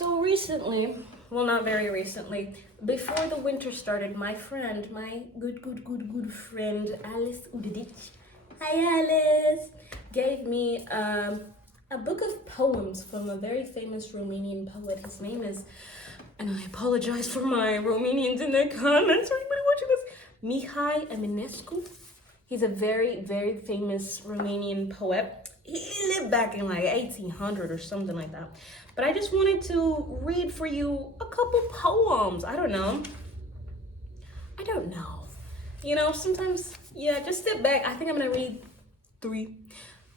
So recently, well, not very recently, before the winter started, my friend, my good friend, Alice Udidich, hi Alice, gave me a book of poems from a very famous Romanian poet. His name is, and I apologize for my Romanians in the comments, for anybody watching this, Mihai Eminescu. He's a very, very famous Romanian poet. He lived back in like 1800 or something like that. But I just wanted to read for you a couple poems. I don't know. You know, sometimes, yeah, just sit back. I think I'm gonna read 3.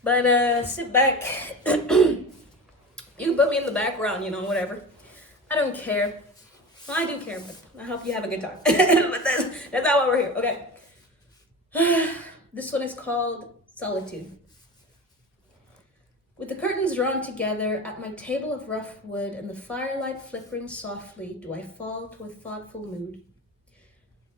But sit back. You can put me in the background, you know, whatever. I don't care. Well, I do care, but I hope you have a good time. But that's not why we're here, okay? This one is called Solitude. With the curtains drawn together, at my table of rough wood and the firelight flickering softly, do I fall to a thoughtful mood.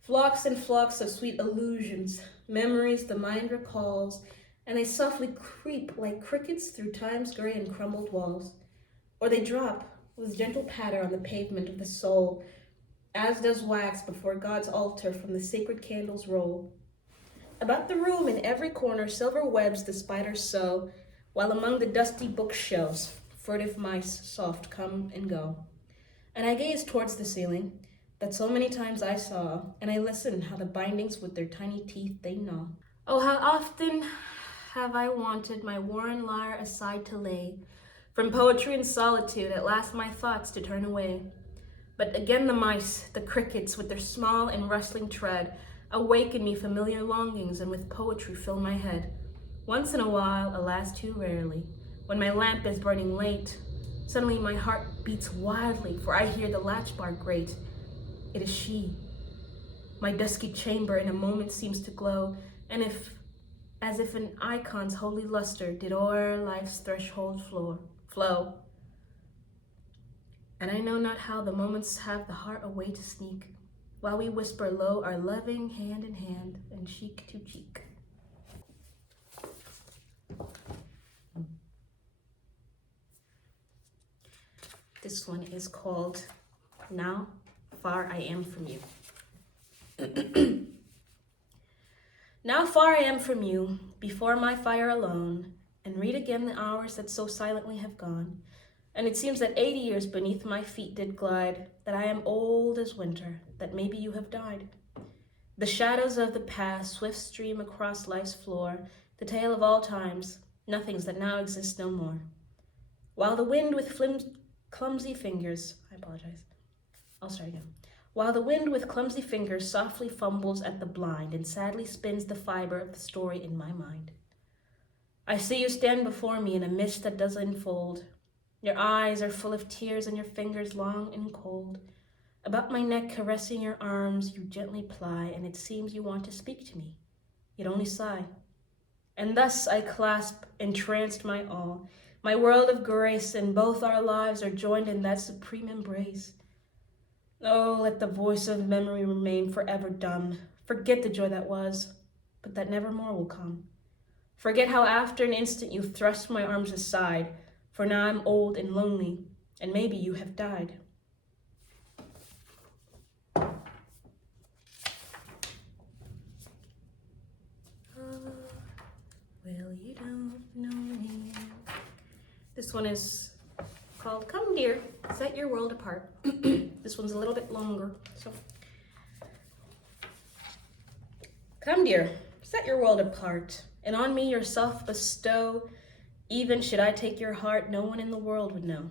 Flocks and flocks of sweet illusions, memories the mind recalls, and they softly creep like crickets through time's gray and crumbled walls. Or they drop with gentle patter on the pavement of the soul, as does wax before God's altar from the sacred candles roll. About the room in every corner silver webs the spiders sew, while among the dusty bookshelves furtive mice soft come and go. And I gaze towards the ceiling that so many times I saw, and I listen how the bindings with their tiny teeth they gnaw. Oh, how often have I wanted my worn lyre aside to lay, from poetry and solitude at last my thoughts to turn away. But again the mice, the crickets with their small and rustling tread, awaken me familiar longings and with poetry fill my head. Once in a while, alas too rarely, when my lamp is burning late, suddenly my heart beats wildly, for I hear the latch bar grate. It is she. My dusky chamber in a moment seems to glow, and as if an icon's holy luster did o'er life's threshold flow. And I know not how the moments have the heart a way to sneak, while we whisper low our loving hand in hand and cheek to cheek. This one is called Now Far I Am From You. Now far I am from you, before my fire alone, and read again the hours that so silently have gone. And it seems that 80 years beneath my feet did glide, that I am old as winter, that maybe you have died. The shadows of the past swift stream across life's floor, the tale of all times, nothings that now exist no more. While the wind with clumsy fingers, While the wind with clumsy fingers softly fumbles at the blind and sadly spins the fiber of the story in my mind. I see you stand before me in a mist that does unfold. Your eyes are full of tears and your fingers long and cold. About my neck caressing your arms you gently ply, and it seems you want to speak to me, yet only sigh. And thus I clasp, entranced my all, my world of grace, and both our lives are joined in that supreme embrace. Oh, let the voice of memory remain forever dumb. Forget the joy that was, but that never more will come. Forget how after an instant you thrust my arms aside, for now I'm old and lonely, and maybe you have died. Well, you don't know me. This one is called Come Dear, Set Your World Apart. This one's a little bit longer, so. Come dear, set your world apart, and on me yourself bestow. Even should I take your heart, no one in the world would know.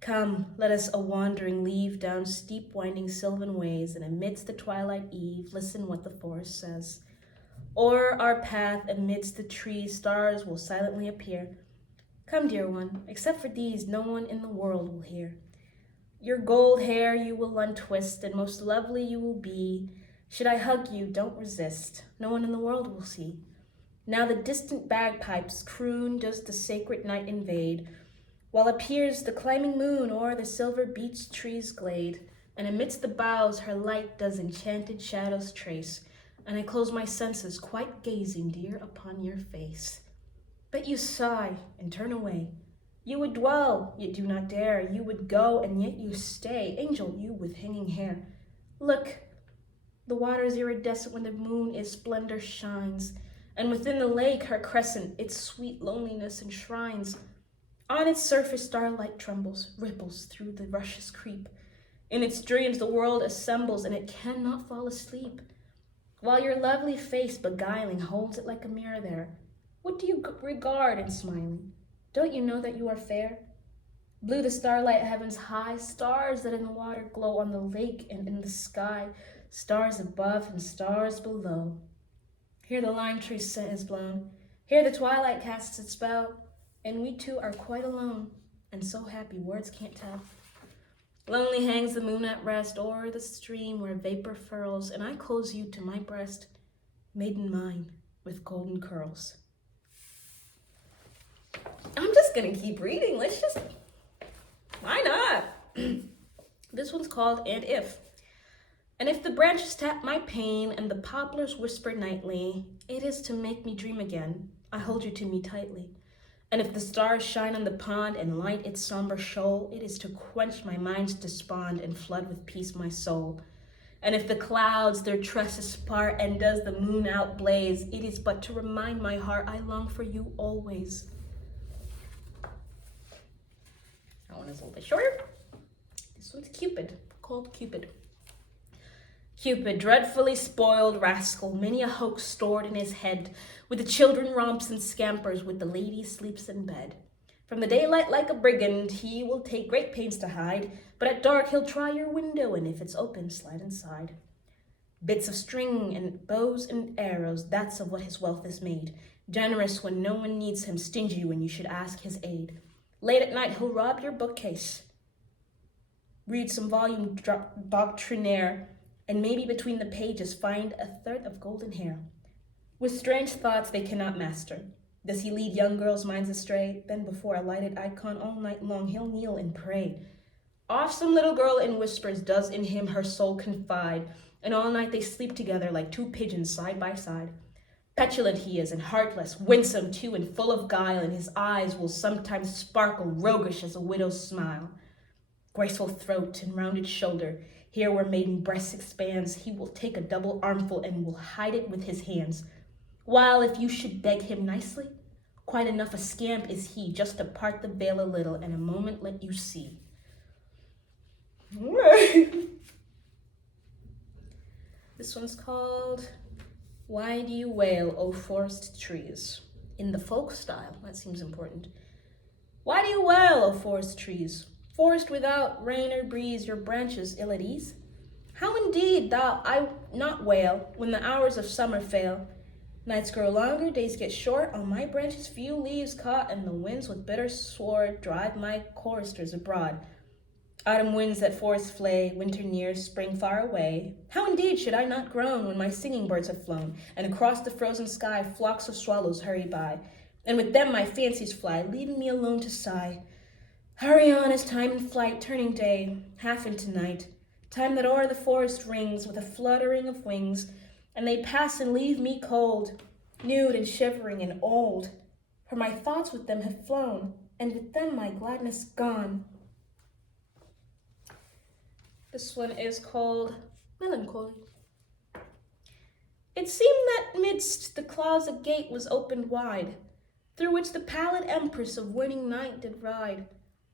Come, let us a wandering leave down steep winding sylvan ways, and amidst the twilight eve, listen what the forest says. O'er our path, amidst the trees, stars will silently appear. Come, dear one, except for these, no one in the world will hear. Your gold hair you will untwist, and most lovely you will be. Should I hug you, don't resist, no one in the world will see. Now the distant bagpipes croon does the sacred night invade, while appears the climbing moon o'er the silver beech tree's glade, and amidst the boughs her light does enchanted shadows trace, and I close my senses, quite gazing, dear, upon your face. But you sigh and turn away. You would dwell, yet do not dare. You would go, and yet you stay. Angel, you with hanging hair. Look, the water is iridescent when the moon its splendor shines, and within the lake her crescent its sweet loneliness enshrines. On its surface starlight trembles, ripples through the rushes creep. In its dreams the world assembles, and it cannot fall asleep. While your lovely face beguiling holds it like a mirror there, what do you regard in smiling? Don't you know that you are fair? Blue the starlight heavens high, stars that in the water glow on the lake and in the sky, stars above and stars below. Here the lime tree's scent is blown, here the twilight casts its spell, and we two are quite alone, and so happy words can't tell. Lonely hangs the moon at rest o'er the stream where vapor furls, and I close you to my breast, maiden mine with golden curls. I'm just gonna keep reading. Why not? This one's called And If. And if the branches tap my pain and the poplars whisper nightly, it is to make me dream again. I hold you to me tightly. And if the stars shine on the pond and light its somber shoal, it is to quench my mind's despond and flood with peace my soul. And if the clouds their tresses part and does the moon outblaze, it is but to remind my heart I long for you always. That one is a little bit shorter. This one's Cupid, called Cupid. Cupid, dreadfully spoiled rascal, many a hoax stored in his head, with the children romps and scampers, with the lady sleeps in bed. From the daylight like a brigand, he will take great pains to hide, but at dark he'll try your window, and if it's open, slide inside. Bits of string and bows and arrows, that's of what his wealth is made. Generous when no one needs him, stingy when you should ask his aid. Late at night he'll rob your bookcase, read some volume doctrinaire, and maybe between the pages find a thread of golden hair. With strange thoughts they cannot master, does he lead young girls' minds astray? Then before a lighted icon all night long he'll kneel and pray. Oft some little girl in whispers does in him her soul confide, and all night they sleep together like two pigeons side by side. Petulant he is and heartless, winsome too and full of guile, and his eyes will sometimes sparkle roguish as a widow's smile. Graceful throat and rounded shoulder, here where maiden breast expands, he will take a double armful and will hide it with his hands. While if you should beg him nicely, quite enough a scamp is he, just to part the veil a little and a moment let you see. This one's called Why Do You Wail, O Forest Trees? In the folk style, that seems important. Why do you wail, O forest trees? Forest without rain or breeze, your branches ill at ease? How indeed thou I not wail when the hours of summer fail? Nights grow longer, days get short, on my branches few leaves caught, and the winds with bitter sword drive my choristers abroad. Autumn winds that forest flay, winter near, spring far away. How indeed should I not groan when my singing birds have flown, and across the frozen sky flocks of swallows hurry by, and with them my fancies fly, leaving me alone to sigh. Hurry on as time in flight, turning day, half into night, time that o'er the forest rings with a fluttering of wings, and they pass and leave me cold, nude and shivering and old, for my thoughts with them have flown, and with them my gladness gone. This one is called Melancholy. It seemed that midst the clouds a gate was opened wide, through which the pallid empress of winning night did ride.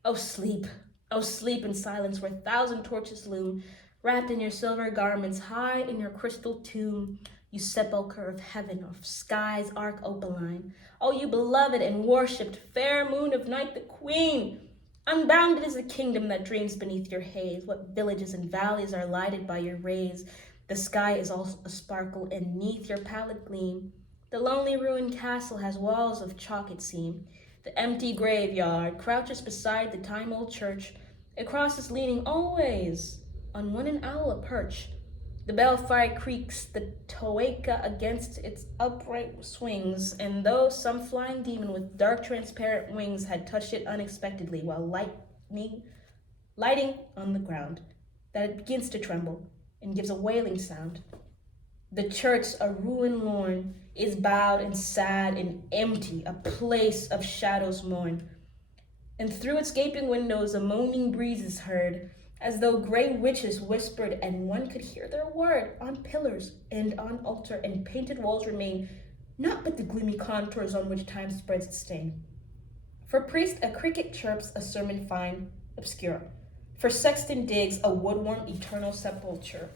O sleep in silence where 1,000 torches loom, wrapped in your silver garments, hide in your crystal tomb, you sepulchre of heaven, of sky's arc opaline. O you beloved and worshipped, fair moon of night, the queen! Unbounded is the kingdom that dreams beneath your haze. What villages and valleys are lighted by your rays? The sky is all a sparkle, and 'neath your pallid gleam, the lonely ruined castle has walls of chalk it seem. The empty graveyard crouches beside the time-old church. It crosses leaning always on one an owl a perch. The belfry creaks, the toeka against its upright swings, and though some flying demon with dark transparent wings had touched it unexpectedly while lighting on the ground, that it begins to tremble and gives a wailing sound. The church, a ruin lorn, is bowed and sad and empty, a place of shadows mourn. and through its gaping windows a moaning breeze is heard, as though gray witches whispered, and one could hear their word. On pillars and on altar and painted walls remain not but the gloomy contours on which time spreads its stain. For priest a cricket chirps a sermon fine, obscure. For sexton digs a woodworm eternal sepulture.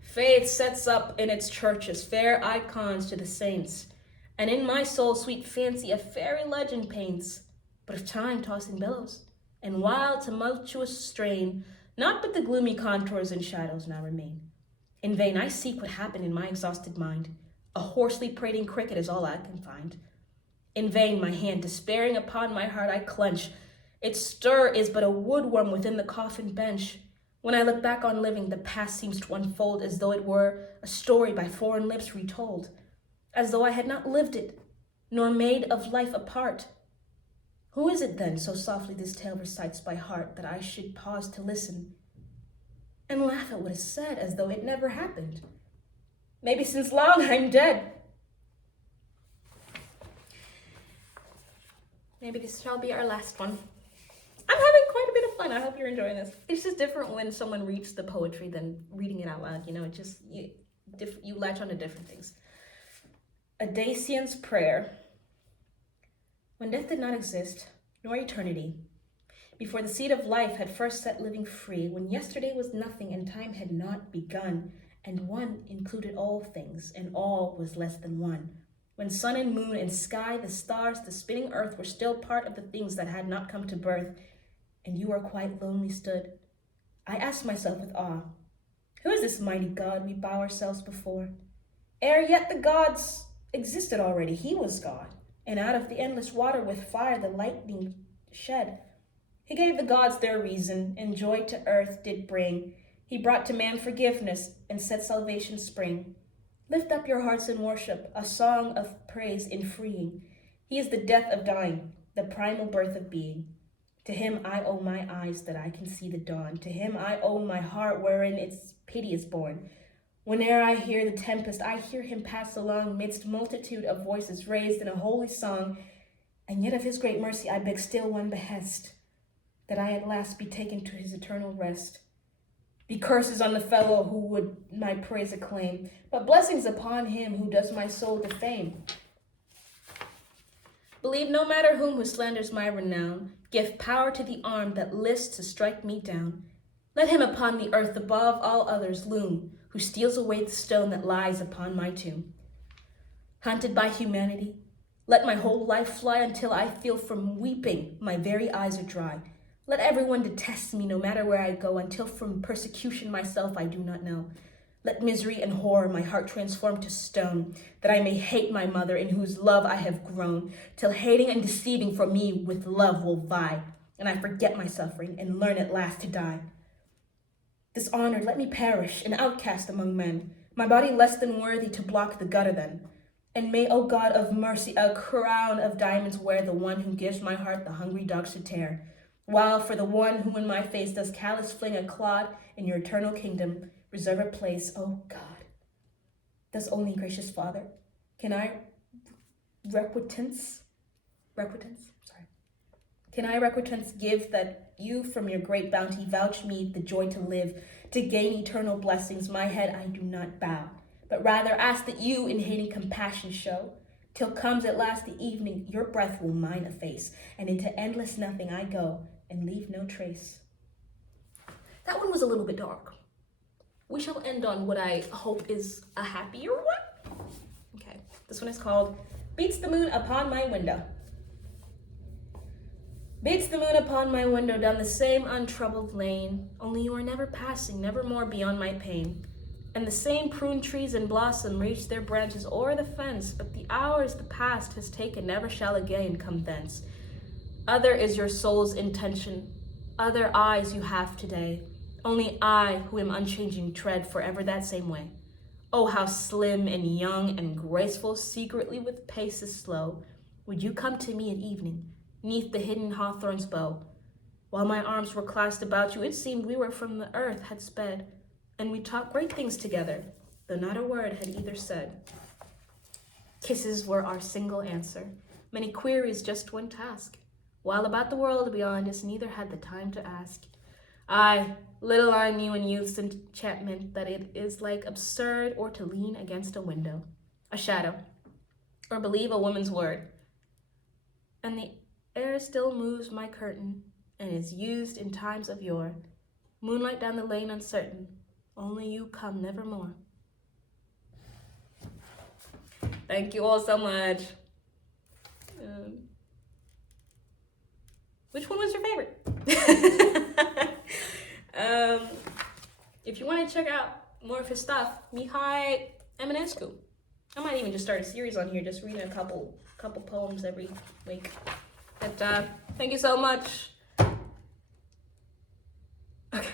Faith sets up in its churches fair icons to the saints, and in my soul sweet fancy a fairy legend paints. But of time tossing billows, and wild tumultuous strain, not but the gloomy contours and shadows now remain. In vain I seek what happened in my exhausted mind. A hoarsely prating cricket is all I can find. In vain my hand, despairing upon my heart, I clench. Its stir is but a woodworm within the coffin bench. When I look back on living, the past seems to unfold as though it were a story by foreign lips retold, as though I had not lived it, nor made of life a part. Who is it then so softly this tale recites by heart, that I should pause to listen and laugh at what is said as though it never happened? Maybe since long I'm dead. Maybe this shall be our last one. I'm having quite a bit of fun. I hope you're enjoying this. It's just different when someone reads the poetry than reading it out loud. You know, it just, you latch on to different things. A Dacian's Prayer. When death did not exist, nor eternity, before the seed of life had first set living free, when yesterday was nothing and time had not begun, and one included all things, and all was less than one, when sun and moon and sky, the stars, the spinning earth were still part of the things that had not come to birth, and you are quite lonely stood, I asked myself with awe, who is this mighty God we bow ourselves before? Ere yet the gods existed already, he was God, and out of the endless water with fire the lightning shed. He gave the gods their reason, and joy to earth did bring. He brought to man forgiveness, and set salvation spring. Lift up your hearts in worship, a song of praise in freeing. He is the death of dying, the primal birth of being. To him I owe my eyes that I can see the dawn. To him I owe my heart wherein its pity is born. Whene'er I hear the tempest, I hear him pass along midst multitude of voices raised in a holy song. And yet of his great mercy I beg still one behest, that I at last be taken to his eternal rest. Be curses on the fellow who would my praise acclaim, but blessings upon him who does my soul defame. Believe no matter whom who slanders my renown, give power to the arm that lists to strike me down. Let him upon the earth above all others loom, who steals away the stone that lies upon my tomb. Hunted by humanity, let my whole life fly until I feel from weeping my very eyes are dry. Let everyone detest me no matter where I go, until from persecution myself I do not know. Let misery and horror my heart transform to stone, that I may hate my mother in whose love I have grown, till hating and deceiving for me with love will vie, and I forget my suffering and learn at last to die. Dishonored, let me perish, an outcast among men, my body less than worthy to block the gutter then. And may, O God of mercy, a crown of diamonds wear the one who gives my heart the hungry dogs to tear, while for the one who in my face does callous fling a clod in your eternal kingdom, reserve a place, O God. Thus only, gracious Father, can I requitance give, that you from your great bounty vouch me the joy to live, to gain eternal blessings. My head I do not bow, but rather ask that you in hating compassion show, till comes at last the evening, your breath will mine efface, and into endless nothing I go, and leave no trace. That one was a little bit dark. We shall end on what I hope is a happier one. Okay, this one is called Beats the Moon Upon My Window. Beats the moon upon my window down the same untroubled lane, only you are never passing, never more beyond my pain. And the same prune trees in blossom reach their branches o'er the fence, but the hours the past has taken never shall again come thence. Other is your soul's intention, other eyes you have today. Only I, who am unchanging, tread forever that same way. Oh, how slim and young and graceful, secretly with paces slow, would you come to me at evening, 'neath the hidden hawthorn's bow. While my arms were clasped about you, it seemed we were from the earth had sped, and we talked great things together, though not a word had either said. Kisses were our single answer. Many queries, just one task. While about the world beyond us, neither had the time to ask. I, little I knew in youth's enchantment that it is like absurd or to lean against a window, a shadow, or believe a woman's word. And the air still moves my curtain and is used in times of yore. Moonlight down the lane uncertain, only you come nevermore. Thank you all so much. Which one was your favorite? If you want to check out more of his stuff, Mihai Eminescu. I might even just start a series on here, just reading a couple poems every week. But thank you so much. Okay.